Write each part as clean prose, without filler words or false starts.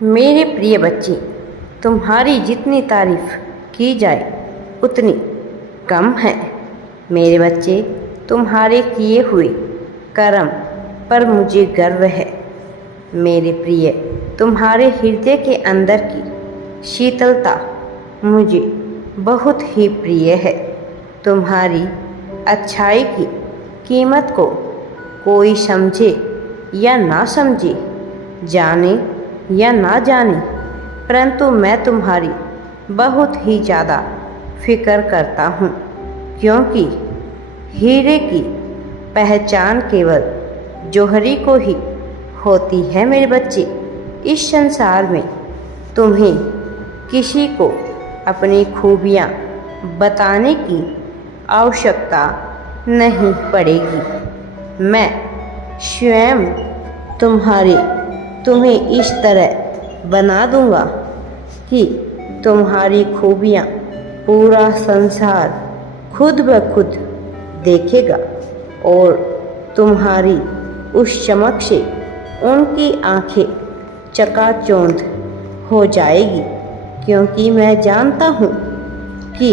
मेरे प्रिय बच्चे, तुम्हारी जितनी तारीफ की जाए उतनी कम है। मेरे बच्चे, तुम्हारे किए हुए कर्म पर मुझे गर्व है। मेरे प्रिय, तुम्हारे हृदय के अंदर की शीतलता मुझे बहुत ही प्रिय है। तुम्हारी अच्छाई की कीमत को कोई समझे या ना समझे, जाने या ना जाने, परंतु मैं तुम्हारी बहुत ही ज़्यादा फिक्र करता हूँ, क्योंकि हीरे की पहचान केवल जौहरी को ही होती है। मेरे बच्चे, इस संसार में तुम्हें किसी को अपनी खूबियाँ बताने की आवश्यकता नहीं पड़ेगी। मैं स्वयं तुम्हें इस तरह बना दूंगा कि तुम्हारी खूबियाँ पूरा संसार खुद ब खुद देखेगा और तुम्हारी उस चमक से उनकी आंखें चकाचौंध हो जाएगी, क्योंकि मैं जानता हूँ कि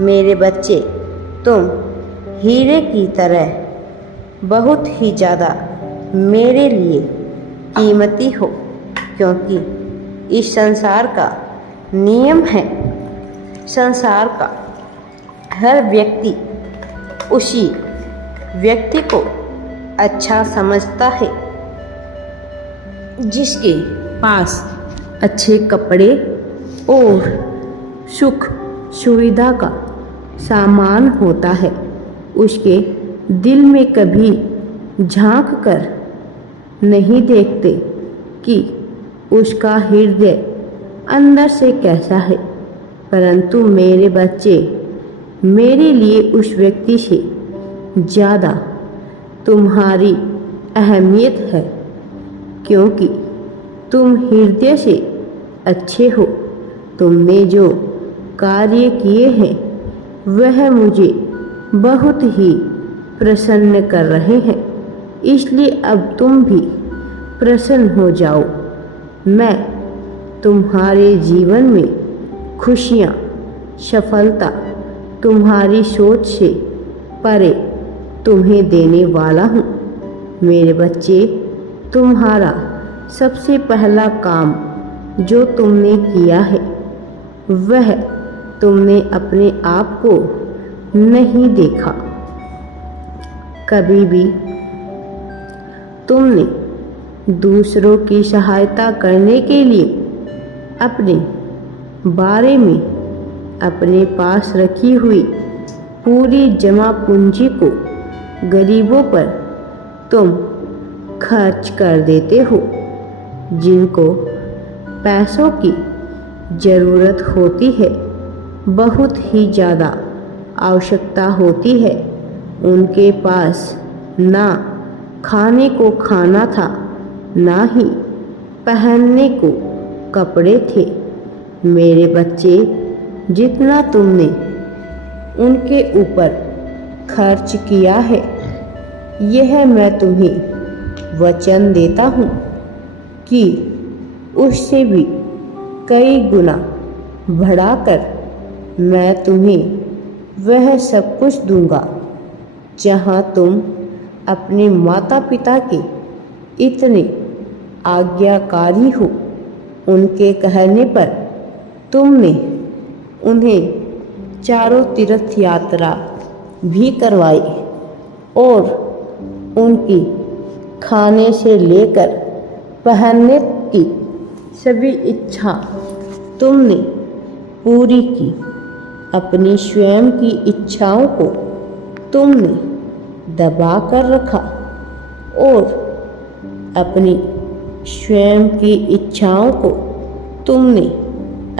मेरे बच्चे, तुम हीरे की तरह बहुत ही ज़्यादा मेरे लिए कीमती हो, क्योंकि इस संसार का नियम है, संसार का हर व्यक्ति उसी व्यक्ति को अच्छा समझता है जिसके पास अच्छे कपड़े और सुख सुविधा का सामान होता है। उसके दिल में कभी झांक कर नहीं देखते कि उसका हृदय अंदर से कैसा है, परंतु मेरे बच्चे, मेरे लिए उस व्यक्ति से ज़्यादा तुम्हारी अहमियत है, क्योंकि तुम हृदय से अच्छे हो। तुमने जो कार्य किए हैं वह मुझे बहुत ही प्रसन्न कर रहे हैं, इसलिए अब तुम भी प्रसन्न हो जाओ। मैं तुम्हारे जीवन में खुशियाँ, सफलता तुम्हारी सोच से परे तुम्हें देने वाला हूँ। मेरे बच्चे, तुम्हारा सबसे पहला काम जो तुमने किया है वह तुमने अपने आप को नहीं देखा। कभी भी तुमने दूसरों की सहायता करने के लिए अपने बारे में अपने पास रखी हुई पूरी जमा पूंजी को गरीबों पर तुम खर्च कर देते हो। जिनको पैसों की ज़रूरत होती है, बहुत ही ज़्यादा आवश्यकता होती है, उनके पास ना खाने को खाना था, ना ही पहनने को कपड़े थे। मेरे बच्चे, जितना तुमने उनके ऊपर खर्च किया है, यह मैं तुम्हें वचन देता हूँ कि उससे भी कई गुना बढ़ाकर मैं तुम्हें वह सब कुछ दूंगा। जहाँ तुम अपने माता पिता के इतने आज्ञाकारी हो, उनके कहने पर तुमने उन्हें चारों तीर्थ यात्रा भी करवाई और उनकी खाने से लेकर पहनने की सभी इच्छा तुमने पूरी की। अपनी स्वयं की इच्छाओं को तुमने दबा कर रखा और अपनी स्वयं की इच्छाओं को तुमने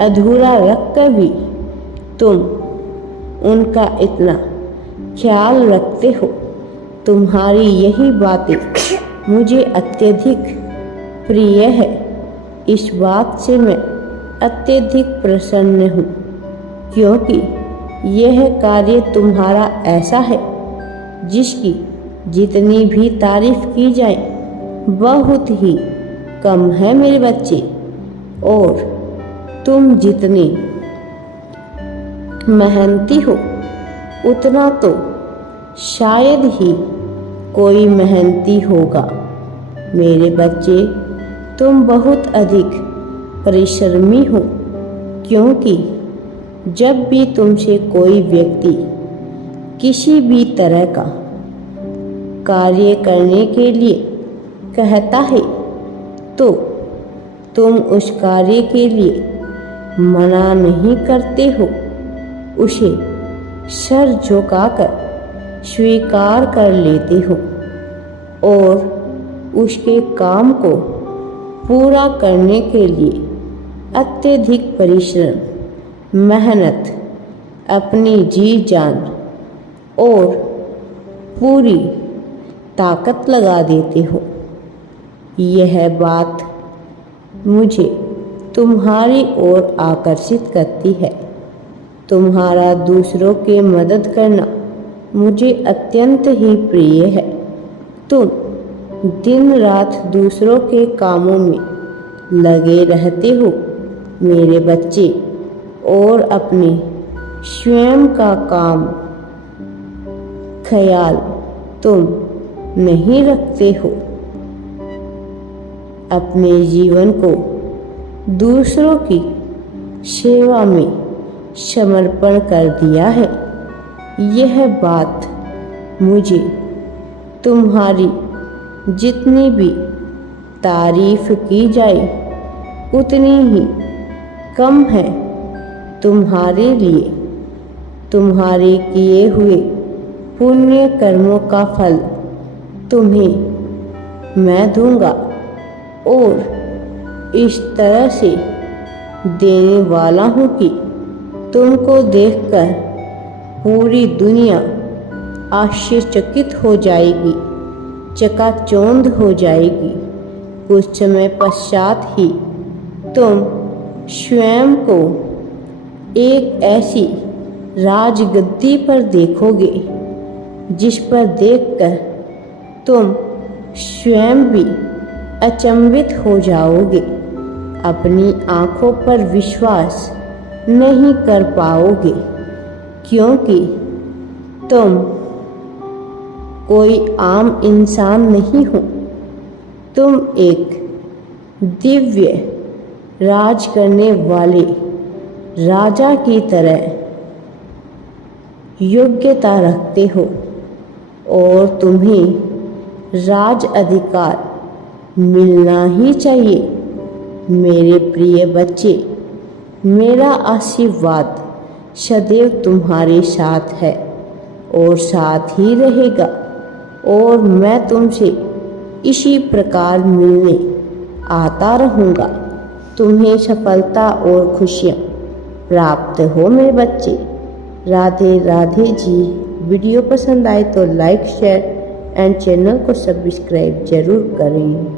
अधूरा रख कर भी तुम उनका इतना ख्याल रखते हो। तुम्हारी यही बातें मुझे अत्यधिक प्रिय है। इस बात से मैं अत्यधिक प्रसन्न हूँ, क्योंकि यह कार्य तुम्हारा ऐसा है जिसकी जितनी भी तारीफ की जाए बहुत ही कम है मेरे बच्चे, और तुम जितने मेहनती हो उतना तो शायद ही कोई मेहनती होगा। मेरे बच्चे, तुम बहुत अधिक परिश्रमी हो, क्योंकि जब भी तुमसे कोई व्यक्ति किसी भी तरह का कार्य करने के लिए कहता है तो तुम उस कार्य के लिए मना नहीं करते हो, उसे सर झुकाकर स्वीकार कर लेते हो और उसके काम को पूरा करने के लिए अत्यधिक परिश्रम, मेहनत, अपनी जी जान और पूरी ताकत लगा देते हो। यह बात मुझे तुम्हारी ओर आकर्षित करती है। तुम्हारा दूसरों की मदद करना मुझे अत्यंत ही प्रिय है। तुम दिन रात दूसरों के कामों में लगे रहते हो मेरे बच्चे, और अपने स्वयं का काम ख्याल तुम नहीं रखते हो। अपने जीवन को दूसरों की सेवा में समर्पण कर दिया है। यह बात मुझे तुम्हारी जितनी भी तारीफ की जाए उतनी ही कम है। तुम्हारे लिए तुम्हारे किए हुए पुण्य कर्मों का फल तुम्हें मैं दूंगा, और इस तरह से देने वाला हूँ कि तुमको देखकर पूरी दुनिया आश्चर्यचकित हो जाएगी, चकाचौंध हो जाएगी। कुछ समय पश्चात ही तुम स्वयं को एक ऐसी राजगद्दी पर देखोगे जिस पर देखकर तुम स्वयं भी अचंभित हो जाओगे। अपनी आंखों पर विश्वास नहीं कर पाओगे, क्योंकि तुम कोई आम इंसान नहीं हो। तुम एक दिव्य राज करने वाले राजा की तरह योग्यता रखते हो, और तुम्हें राज अधिकार मिलना ही चाहिए। मेरे प्रिय बच्चे, मेरा आशीर्वाद सदैव तुम्हारे साथ है और साथ ही रहेगा, और मैं तुमसे इसी प्रकार मिलने आता रहूँगा। तुम्हें सफलता और खुशियाँ प्राप्त हो मेरे बच्चे। राधे राधे जी। वीडियो पसंद आए तो लाइक, शेयर एंड चैनल को सब्सक्राइब जरूर करें।